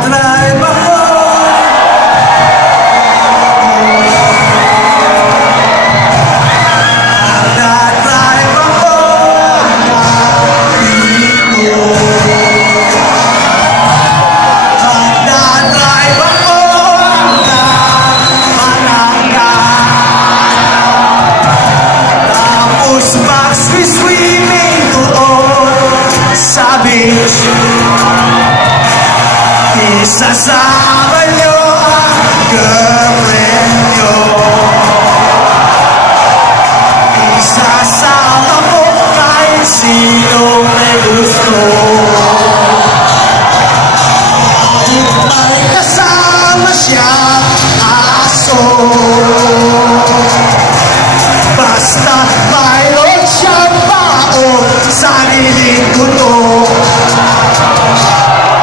Magdrive ako. Magdadrive ako. Magdadrive ako. Tapos mag-swimming doon sa beach. Isasama nyo ang girlfriend nyo. Isasama mo kahit sino may gusto. May kasama siya aso. Basta mayroon siyang baon sa liling guto.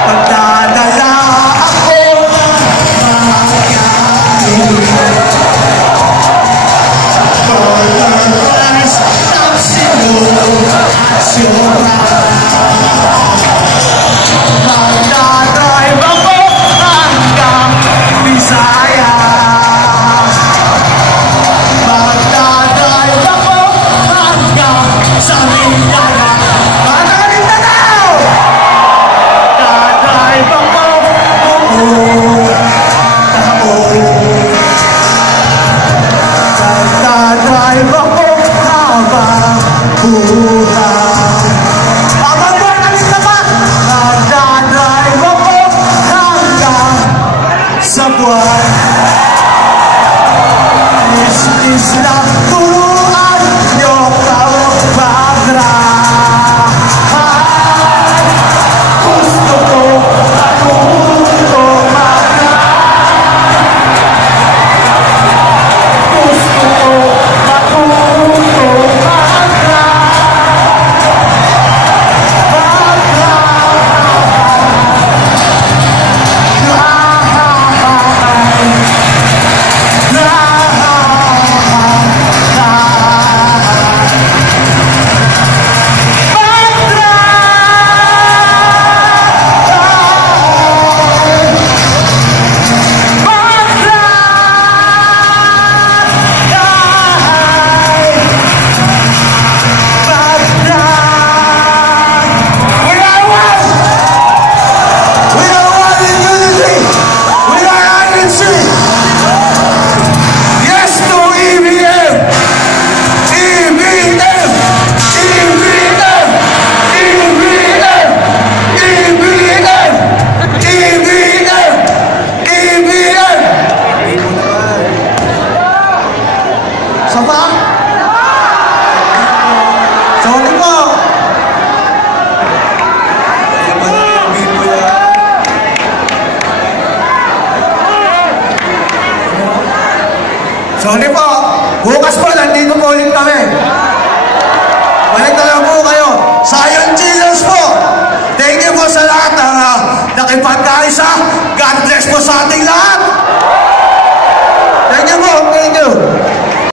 Magdadala ako ng magkain. Colorize ng simulasyona. Magdadrive ako hanggang Bisaya. Magdadrive ako hanggang sa Mindanao. Mindanao! Magdadrive ako buong taon. Magdadrive ako habang buhay. Habang buhay kami naman! Magdadrive ako hanggang sa buwan. Is lang turuan nyo ako mag-drive. Gusto ko matuto mag-drive. Gusto ko matuto mag-drive. Sorry po, bukas po, nandito po ulit kami. Balik na lang po kayo. Zion Jesus po. Thank you po sa lahat ng nakipagkaisa. God bless po sa ating